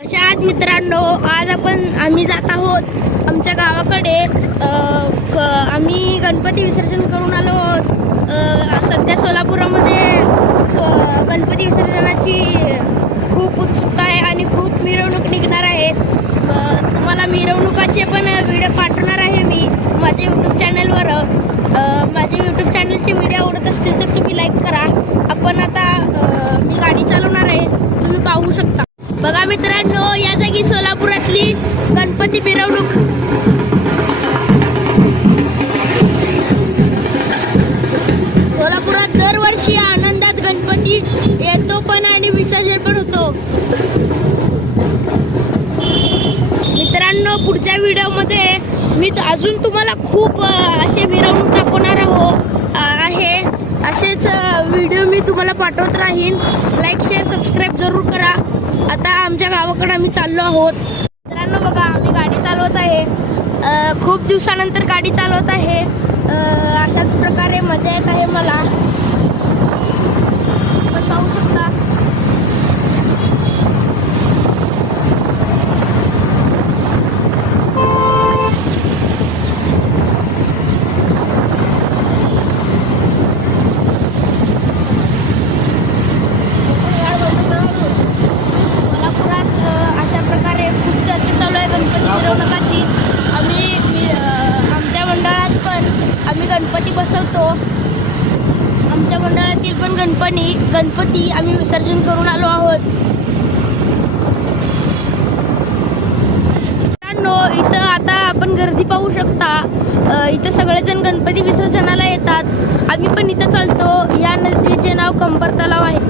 नमस्कार मित्रांनो, आज आम्ही जात आहोत आमच्या गावाकडे। आम्ही गणपती विसर्जन करून आलो आहोत। सध्या सोलापुरामध्ये गणपती विसर्जनाची खूप उत्सुकता आहे आणि खूप मिरवणूक निघणार आहेत। तुम्हाला मिरवणुकाचे पण व्हिडिओ पाठवणार आहे मी माझ्या यूट्यूब चॅनलवर। माझ्या यूट्यूब चॅनलचे व्हिडिओ आवडत असतील तर तुम्ही लाईक करा। आपण आता मी गाडी चालवणार आहे, तुम्ही पाहू शकता। बघा मित्रांनो, या जागी सोलापुरातली गणपती मिरवणूक। सोलापुरात दरवर्षी आनंदात गणपती येतो पण आणि विसर्जन पण होतो। मित्रांनो, पुढच्या व्हिडिओमध्ये मी अजून तुम्हाला खूप असे मिरवणूक दाखवणार आहे। असेच व्हिडिओ मी तुम्हाला पाठवत राहीन। लाईक शेअर सबस्क्राईब जरूर करा। आता आमच्या गावाकडे आम्ही चाललो आहोत। मित्रांनो बघा, आम्ही गाडी चालवत आहे। खूप दिवसानंतर गाडी चालवत आहे। अशाच प्रकारे मजा येत आहे मला। आपण पाहू शकता। मिरवणुकाची आमच्या मंडळात पण आम्ही गणपती बसवतो। आमच्या मंडळातील पण गणपती आम्ही विसर्जन करून आलो आहोत। मित्रांनो, इथं आता आपण गर्दी पाहू शकता। इथं सगळेजण गणपती विसर्जनाला येतात। आम्ही पण इथं चालतो। या नदीचे नाव कंबर तलाव आहे।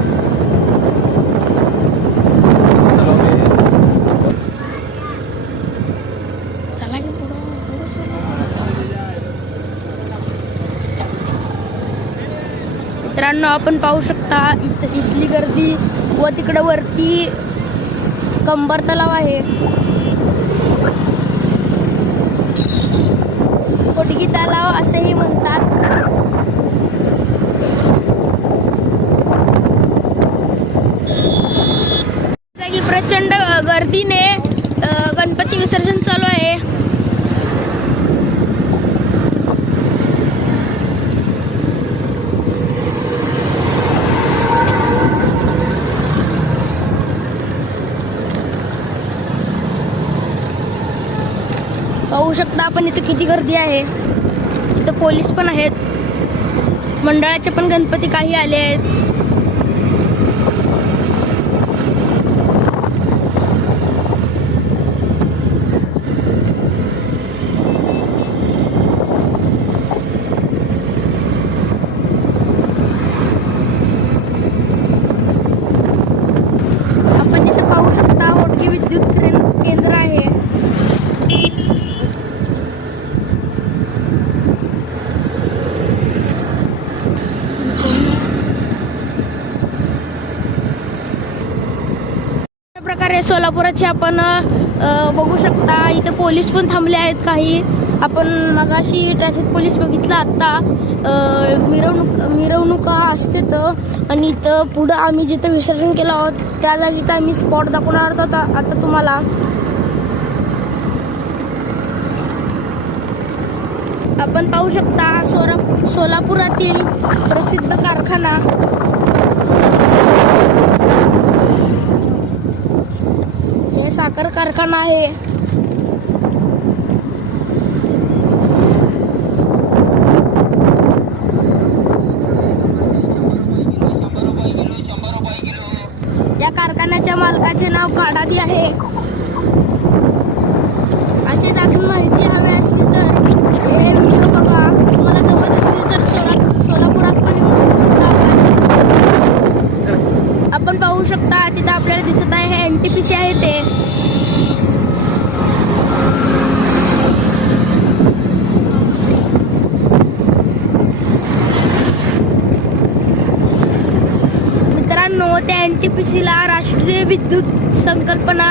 मित्रांनो, आपण पाहू शकता इथली गर्दी व तिकडे वरती कंबर तलाव आहे। कोटगी तलाव असेही म्हणतात। प्रचंड गर्दीने गणपती विसर्जन चालू आहे। पाहू शकता आपण इथे किती गर्दी आहे। इथं पोलीस पण आहेत। मंडळाचे पण गणपती काही आले आहेत। आपण इथं पाहू शकता ओटगी विद्युत केंद्र आहे। प्रकारे सोलापुराची आपण बघू शकता। इथे पोलीस पण थांबले आहेत काही। आपण मगाशी ट्रॅफिक पोलीस बघितला। आता मिरवणूक असते तर, आणि इथं पुढं आम्ही जिथं विसर्जन केलं आहोत त्या जागीचा आम्ही स्पॉट दाखवणार आहोत आता तुम्हाला। आपण पाहू शकता सोलापुरातील प्रसिद्ध कारखाना। हे साखर कारखाना आहे। या कारखान्याच्या मालकाचे नाव काडादी आहे। असेच अजून माहिती हवी असली तर हे व्हिडिओ बघा। तुम्हाला जमत असतील तर सोलापुरात पण आपण पाहू शकता। तिथं आपल्याला दिसत आहे हे NTPC आहे ते। मित्रांनो, त्या NTPC ला राष्ट्रीय विद्युत संकल्पना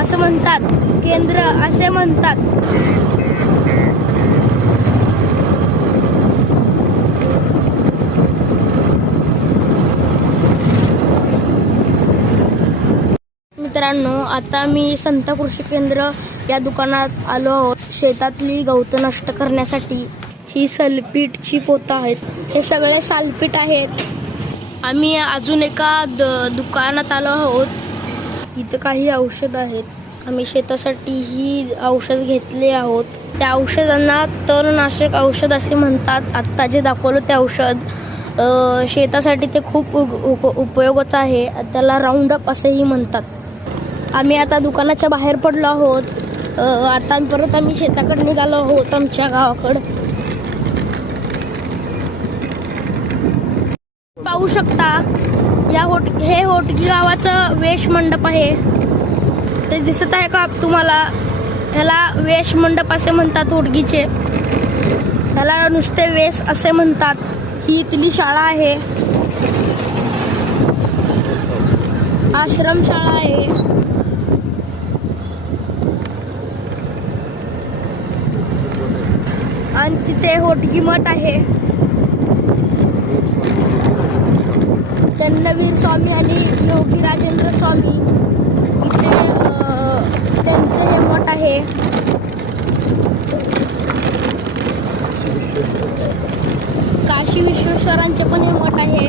असं म्हणतात, केंद्र असे म्हणतात। मित्रांनो, आता मी संत कृषी केंद्र या दुकानात आलो आहोत शेतातली गवतं नष्ट करण्यासाठी. ही सल्पीटची पोतं आहेत. हे सगळे सालपीट आहेत. आम्ही अजून एका दुकानात आलो आहोत. इथं काही औषध आहेत. आम्ही शेतासाठी ही औषध घेतले आहोत. त्या औषधांना तणनाशक औषध असे म्हणतात. आत्ता जे दाखवलं ते औषध शेतासाठी ते खूप उपयोगाचं आहे. त्याला राऊंडअप असेही म्हणतात. आम्ही आता दुकानाच्या बाहेर पडलो आहोत. आता परत आम्ही शेताकडे निघालो आहोत आमच्या गावाकडं. पाहू शकता हे होटगी गावाचं वेश मंडप आहे. ते दिसत आहे का तुम्हाला? ह्याला वेश मंडप असे म्हणतात. होटगीचे ह्याला नुसते वेश असे म्हणतात. ही इथली शाळा आहे. आश्रमशाळा आहे. आणि तिथे होटगी मठ आहे. चंद्रवीर स्वामी आणि योगी राजेंद्र स्वामी इथे त्यांचे हे मठ आहे. काशी विश्वेश्वरांचे पण हे मठ आहे.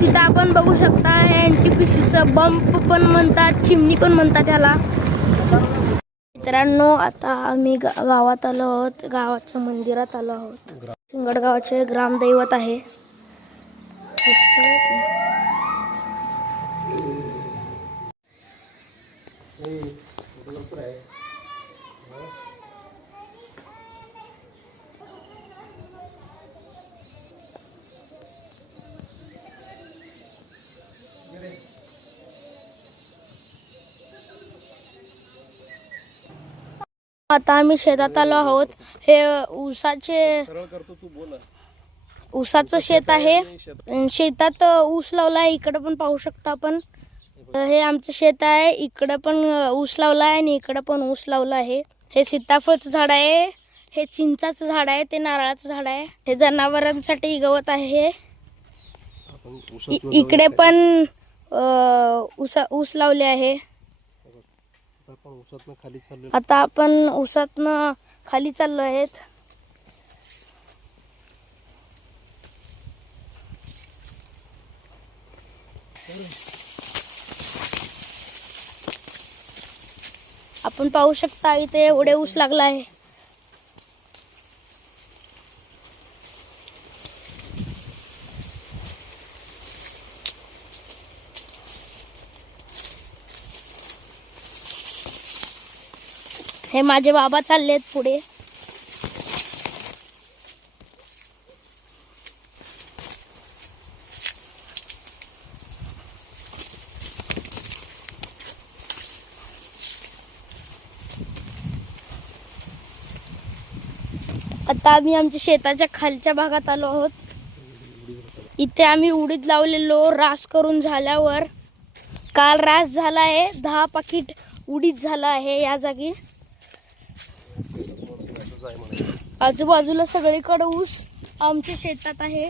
तिथं आपण बघू शकता हे NTPCचं बंप पण म्हणतात, चिमणी पण म्हणतात ह्याला. मित्रांनो, आता आम्ही गावात आलो आहोत. गावाच्या मंदिरात आलो आहोत. सिंगडगावचे ग्रामदैवत आहे. आता आम्ही शेतात आलो आहोत. हे ऊसाचं शेत आहे. शेतात ऊस लावला आहे. इकडे पण पाहू शकता आपण. हे आमचं शेत आहे. इकडे पण ऊस लावला आहे आणि इकडे पण ऊस लावला आहे. हे सीताफळचं झाड आहे. हे चिंचाचं झाड आहे. ते नारळाचं झाड आहे. हे जनावरांसाठी गवत आहे. इकडे पण ऊस लावले आहे. आता आपण ऊसातनं खाली चाललो आहेत. आपण पाहू शकता इथे एवढे ऊस लागला आहे. हे माझे बाबा चाललेत पुढे. आता आम्ही आमच्या शेताच्या खालच्या भागात आलो आहोत. इथे आम्ही उडीद लावलेलो. रास करून झाल्यावर काल रास झाला आहे. 10 पाकिट उडीद झाला आहे या जागी. आजूबाजूला सगळीकडे ऊस आमच्या शेतात आहे.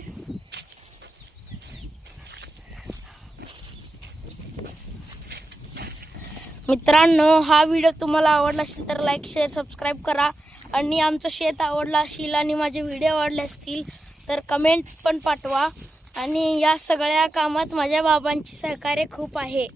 मित्रांनो, हा व्हिडिओ तुम्हाला आवडला असेल तर लाईक, शेअर, सबस्क्राईब करा. आणि आमचं शेत आवडलं असेल आणि माझे व्हिडिओ आवडले असतील तर कमेंट पण पाठवा. आणि या सगळ्या कामात माझ्या बाबांची सहकार्य खूप आहे.